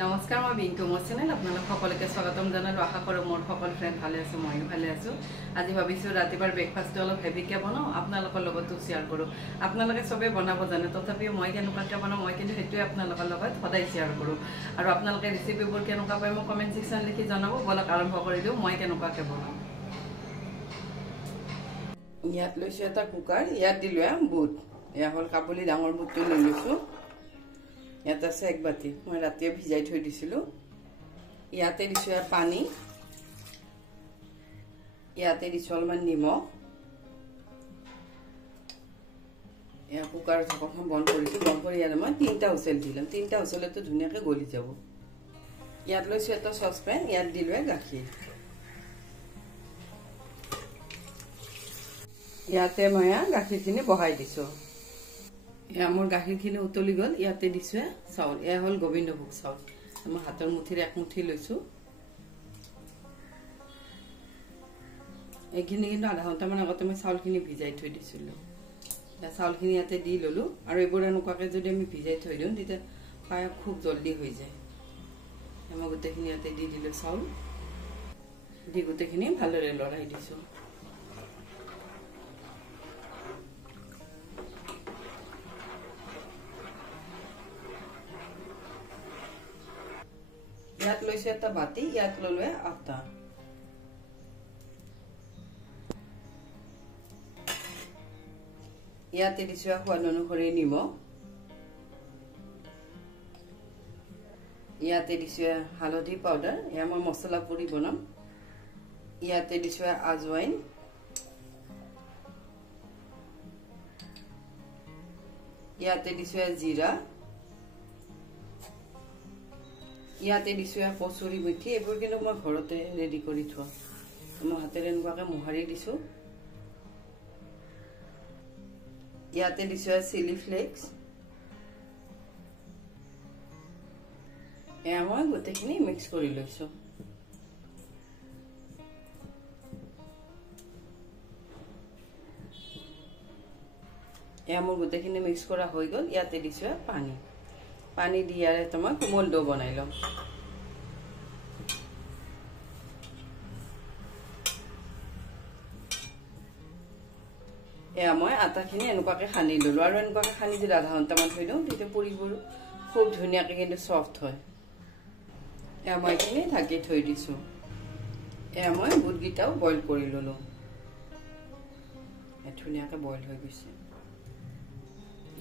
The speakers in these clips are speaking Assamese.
নমস্কাৰ মই বিংকু মোৰ চেনেল আপোনালোক সকলোকে স্বাগতম জনালো আশা কৰোঁ মোৰ সকল ফ্ৰেণ্ড ভালে আছে ময়ো ভালে আছোঁ আজি ভাবিছোঁ ৰাতিপুৱাৰ ব্ৰেকফাষ্টটো অলপ হেভিকৈ বনাওঁ আপোনালোকৰ লগতো শ্বেয়াৰ কৰোঁ আপোনালোকে চবেই বনাব জানে তথাপিও মই কেনেকুৱাকৈ বনাওঁ মই কিন্তু সেইটোৱে আপোনালোকৰ লগত সদায় শ্বেয়াৰ কৰোঁ আৰু আপোনালোকে ৰেচিপিবোৰ কেনেকুৱা পায় মোক কমেণ্ট ছেকশ্যন লিখি জনাব বলক আৰম্ভ কৰি দিওঁ মই কেনেকুৱাকৈ বনাওঁ ইয়াত লৈছোঁ এটা কুকাৰ ইয়াত দিলোঁ বুট এয়া হ'ল কাবুলি ডাঙৰ বুটটো লৈ লৈছোঁ ইয়াত আছে এক বাতি মই ৰাতিয়ে ভিজাই থৈ দিছিলোঁ ইয়াতে দিছোঁ পানী ইয়াতে দিছোঁ অলপমান নিমখ এয়া কুকাৰ ঢাকনখন বন্ধ কৰিছোঁ বন্ধ কৰি ইয়াত মই 3টা হুইচেল দিলাম 3টা হুইচেলতো ধুনীয়াকৈ গলি যাব ইয়াত লৈছোঁ এটা চচপেন ইয়াত দিলোঁ গাখীৰ ইয়াতে মই গাখীৰখিনি বহাই দিছোঁ এয়া মোৰ গাখীৰখিনি উতলি গ'ল ইয়াতে দিছোঁ চাউল এয়া হ'ল গোবিন্দভোগ চাউল মই হাতৰ মুঠিৰে এক মুঠি লৈছোঁ এইখিনি কিন্তু আধা ঘণ্টামান আগতে মই চাউলখিনি ভিজাই থৈ দিছিলোঁ চাউলখিনি ইয়াতে দি ল'লোঁ আৰু এইবোৰ এনেকুৱাকৈ যদি আমি ভিজাই থৈ দিওঁ তেতিয়া পায়স খুব জলদি হৈ যায় মই গোটেইখিনি ইয়াতে দি দিলোঁ চাউল দি গোটেইখিনি ভালদৰে লৰাই দিছোঁ ইয়াত লৈছো এটা বাতি ইয়াত ললো আটা ইয়াতে দিছো সোৱাদ অনুসৰি নিমখ ইয়াতে দিছো হালধি পাউডাৰ এয়া মই মছলা পুৰি বনাম ইয়াতে দিছো আজৱাইন ইয়াতে দিছো জিৰা ইয়াতে দিছোঁ কচুৰি মেথি এইবোৰ কিন্তু মই ঘৰতে ৰেডি কৰি থোৱা মই হাতেৰে এনেকুৱাকৈ মোহাৰি দিছোঁ ইয়াতে দিছোঁ চিলি ফ্লেক্স এয়া মই গোটেইখিনি মিক্স কৰি লৈছোঁ এয়া মোৰ গোটেইখিনি মিক্স কৰা হৈ গ'ল ইয়াতে দিছোঁ পানী পানী দি ইয়াৰে তোমাক কোমল ডো বনাই লম এয়া মই আটাখিনি এনেকুৱাকৈ সানি ল'লোঁ আৰু এনেকুৱাকৈ সানি যদি আধা ঘণ্টামান থৈ দিওঁ তেতিয়া পুৰিবোৰ খুব ধুনীয়াকৈ কিন্তু চফ্ট হয় এয়া মই এইখিনি ঢাকি থৈ দিছোঁ এয়া মই বুটকেইটাও বইল কৰি ল'লোঁ ধুনীয়াকৈ বইল হৈ গৈছে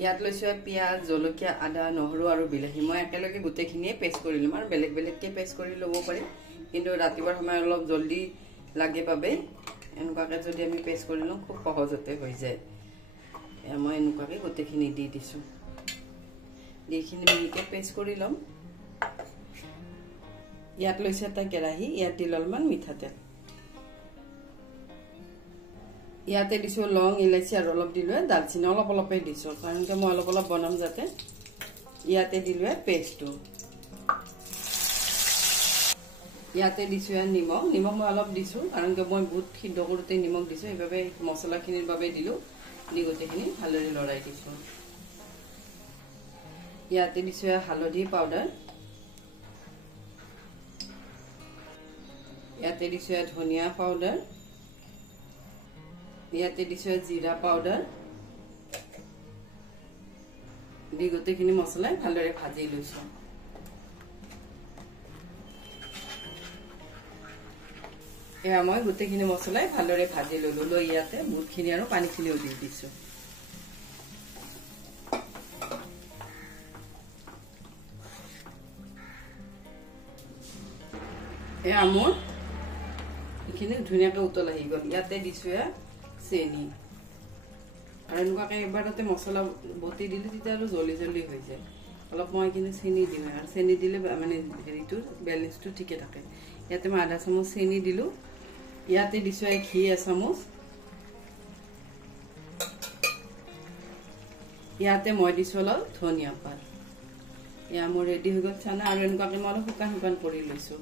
ইয়াত লৈছোঁ পিঁয়াজ জলকীয়া আদা নহৰু আৰু বিলাহী মই একেলগে গোটেইখিনিয়ে পেষ্ট কৰি ল'ম আৰু বেলেগ বেলেগকৈ পেষ্ট কৰি ল'ব পাৰিম কিন্তু ৰাতিপুৱাৰ সময়ত অলপ জলদি লাগে বাবে এনেকুৱাকৈ যদি আমি পেষ্ট কৰি লওঁ খুব সহজতে হৈ যায় মই এনেকুৱাকৈ গোটেইখিনি দি দিছোঁ দি এইখিনি মিহিকৈ পেষ্ট কৰি ল'ম ইয়াত লৈছোঁ এটা কেৰাহী ইয়াত দিলোঁ অলপমান মিঠাতেল ইয়াতে দিছোঁ লং ইলাচি আৰু অলপ দিলোঁ দালচিনি অলপ অলপেই দিছোঁ কাৰণ মই অলপ অলপ বনাম যাতে ইয়াতে দিলোঁ পেষ্টটো ইয়াতে দিছোঁ নিমখ নিমখ মই অলপ দিছোঁ কাৰণ মই বুট সিদ্ধ কৰোঁতে নিমখ দিছোঁ সেইবাবে মছলাখিনিৰ বাবে দিলোঁ দি গোটেইখিনি ভালদৰে লৰাই দিছোঁ ইয়াতে দিছোঁ হালধি পাউডাৰ ইয়াতে দিছোঁ ধনিয়া পাউডাৰ ইয়াতে দিছোঁ জিৰা পাউডাৰ দি গোটেইখিনি মছলা ভালদৰে ভাজি লৈছোঁ এয়া মই গোটেইখিনি মছলাই ভালদৰে ভাজি ল'লোঁ লৈ ইয়াতে বুটখিনি আৰু পানীখিনিও দি দিছোঁ এয়া মোৰ এইখিনি ধুনীয়াকৈ উতল আহি গ'ল ইয়াতে দিছোঁ চেনি আৰু এনেকুৱাকৈ এবাৰতে মছলা বটি দিলে তেতিয়া আৰু জলদি জলদি হৈ যায় অলপ মই কিন্তু চেনি দিওঁ আৰু চেনি দিলে মানে হেৰিটোৰ বেলেঞ্চটো ঠিকে থাকে ইয়াতে মই আধা চামুচ চেনি দিলোঁ ইয়াতে দিছোঁ ঘি এচামুচ ইয়াতে মই দিছোঁ অলপ ধনিয়া পাত এয়া মোৰ ৰেডি হৈ গ'ল চানা আৰু এনেকুৱাকৈ মই অলপ শুকান শুকান কৰি লৈছোঁ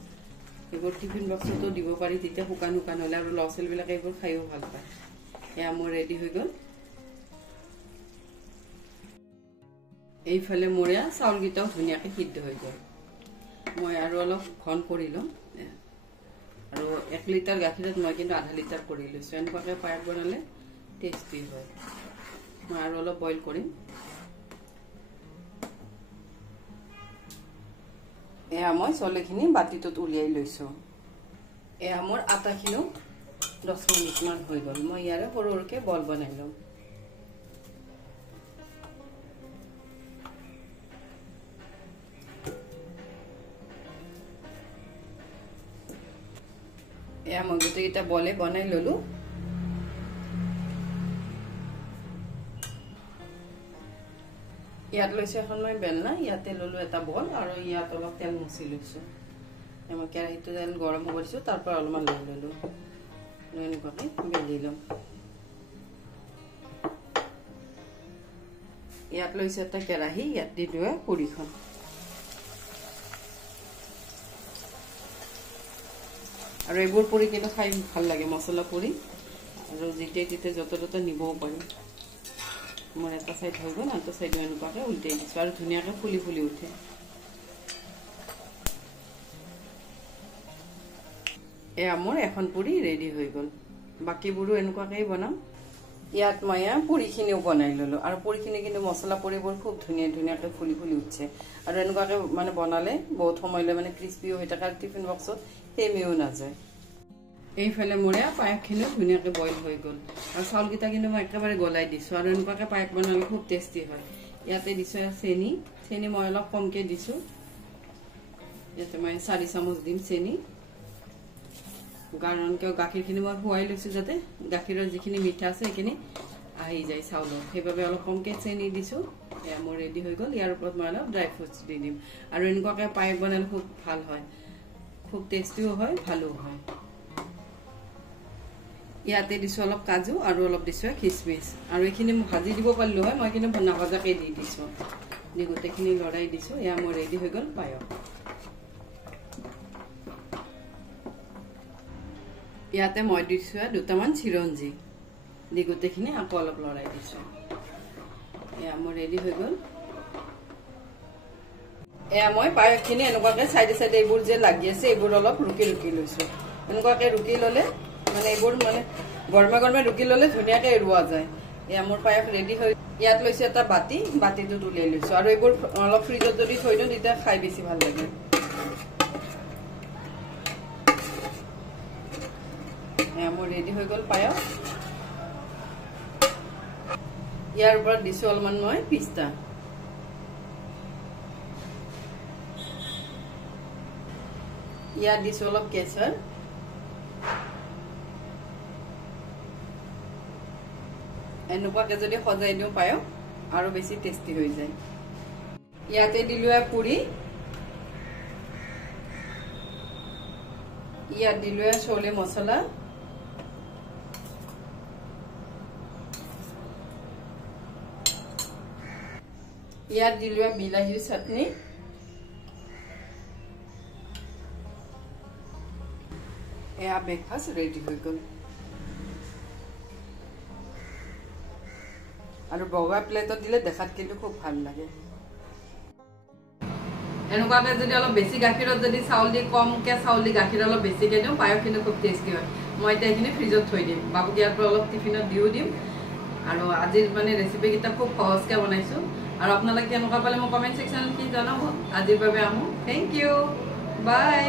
এইবোৰ টিফিন বক্সতো দিব পাৰি তেতিয়া শুকান শুকান হ'লে আৰু ল'ৰা ছোৱালীবিলাকে এইবোৰ খায়ো ভাল পায় এয়া মোৰ ৰেডি হৈ গ'ল এইফালে মোৰ চাউলকেইটাও ধুনীয়াকৈ সিদ্ধ হৈ যায় মই আৰু অলপ ঘন কৰি লম আৰু 1 লিটাৰ গাখীৰত মই কিন্তু আধা লিটাৰ কৰি লৈছো এনেকুৱাকৈ পায়স বনালে টেষ্টি হয় মই আৰু অলপ বইল কৰিম এয়া মই চলেখিনি বাটিটোত উলিয়াই লৈছো এয়া মোৰ আটাখিনো 10 মিনিট মান হৈ গল মই ইয়াৰে সৰু সৰুকে বল বনাই লম এয়া মই গোটেইটা বলে বনাই ললো ইয়াত লৈছো এখন মই বেলনা ইয়াতে ললো এটা বল আৰু ইয়াত অলপ তেল মুছি লৈছো মই কেৰাহীটো তেল গৰম কৰিছো তাৰ পৰা অলপমান লৈ ললো এনেকুৱাকে বেলি লম ইয়াত লৈছো এটা কেৰাহী ইয়াত দি দিও পুৰিখন আৰু এইবোৰ পুৰি কিন্তু খাই ভাল লাগে মছলা পুৰি আৰু যেতিয়াই যত নিবও পাৰি মোৰ এটা সাইড হৈ গ'ল আনটো সাইডে এনেকুৱাকে উল্টাই দিছো আৰু ধুনীয়াকৈ ফুলি ফুলি উঠে এয়া মোৰ এখন পুৰি ৰেডি হৈ গ'ল বাকিবোৰো এনেকুৱাকৈ বনাম ইয়াত মই পুৰিখিনিও বনাই ললো আৰু পুৰিখিনি কিন্তু মছলা পুৰিবোৰ খুব ধুনীয়াকৈ ফুলি ফুলি উঠছে আৰু এনেকুৱাকৈ মানে বনালে বহুত সময়লৈ মানে ক্ৰিস্পি হৈ থাকে টিফিন বক্সত হেমিও নাযায় এইফালে মোৰে পায়সখিনি ধুনীয়াকৈ বইল হৈ গ'ল আৰু চাউলকেইটা কিন্তু মই একেবাৰে গলাই দিছো আৰু এনেকুৱাকৈ পায়স বনালে খুব টেষ্টি হয় ইয়াতে দিছো চেনি মই অলপ কমকৈ দিছো ইয়াতে মই 4 চামুচ দিম চেনি কাৰণ কিয় গাখীৰখিনি মই খুৱাই লৈছো যাতে গাখীৰৰ যিখিনি মিঠা আছে সেইখিনি আহি যায় চাউলত সেইবাবে অলপ কমকৈ চেনি দিছো এয়া মোৰ ৰেডি হৈ গ'ল ইয়াৰ ওপৰত মই অলপ ড্ৰাই ফ্ৰুটছ দি দিম আৰু এনেকুৱাকৈ পায়স বনালে খুব ভাল হয় খুব টেষ্টিও হয় ভালো হয় ইয়াতে দিছো অলপ কাজু আৰু অলপ দিছো কিশমিশ আৰু এইখিনি ভাজি দিব পাৰিলো হয় মই কিন্তু নাভাজাকৈ দি দিছো দি গোটেইখিনি লৰাই দিছো এয়া মোৰ ৰেডি হৈ গ'ল পায়স ইয়াতে মই দিছো দুটামান চিৰঞ্জি দি গোটেইখিনি আকৌ অলপ লৰাই দিছো এয়া মোৰ ৰেডি হৈ গ'ল এয়া মই পায়সখিনি এনেকুৱাকৈ সাইডে সাইডে এইবোৰ যে লাগি আছে এইবোৰ অলপ ৰুকি লৈছো এনেকুৱাকৈ ৰুকি ললে মানে এইবোৰ মানে গৰমে গৰমে ৰুকি ললে ধুনীয়াকৈ এৰুৱা যায় এয়া মোৰ পায়স ৰেডি হৈ ইয়াত লৈছো এটা বাটিটোত উলিয়াই লৈছো আৰু এইবোৰ অলপ ফ্ৰিজত যদি থৈ দিওঁ তেতিয়া খাই বেছি ভাল লাগে এয়া মোৰ ৰেডি হৈ গ'ল পায়স ইয়াৰ ওপৰত দিছো অলপমান মই পিস্তা ইয়াত দিছো অলপ কেশৰ এনেকুৱাকে যদি সজাই দিওঁ পায়স আৰু বেছি টেষ্টি হৈ যায় ইয়াতে দিলো পুৰি ইয়াত দিলো চলে মছলা ইয়াত দিলো বিলাহীৰ চাটনি এয়া ব্ৰেকফাষ্ট ৰেডি হৈ গ'ল আৰু বগা প্লেটত দিলে দেখাত কিন্তু খুব ভাল লাগে এনেকুৱাকৈ যদি অলপ বেছি গাখীৰত যদি চাউল দি কমকৈ চাউল দি গাখীৰ অলপ বেছিকৈ দিওঁ পায়স কিন্তু খুব টেষ্টি হয় মই এতিয়া এইখিনি ফ্ৰিজত থৈ দিম বাবুক ইয়াৰ পৰা অলপ টিফিনত দিও দিম আৰু আজিৰ মানে ৰেচিপিকেইটা খুব সহজকৈ বনাইছোঁ আৰু আপোনালোকে কেনেকুৱা পালে মোক কমেণ্ট ছেকশ্যনত কি জনাব আজিৰ বাবে আহোঁ থেংক ইউ বাই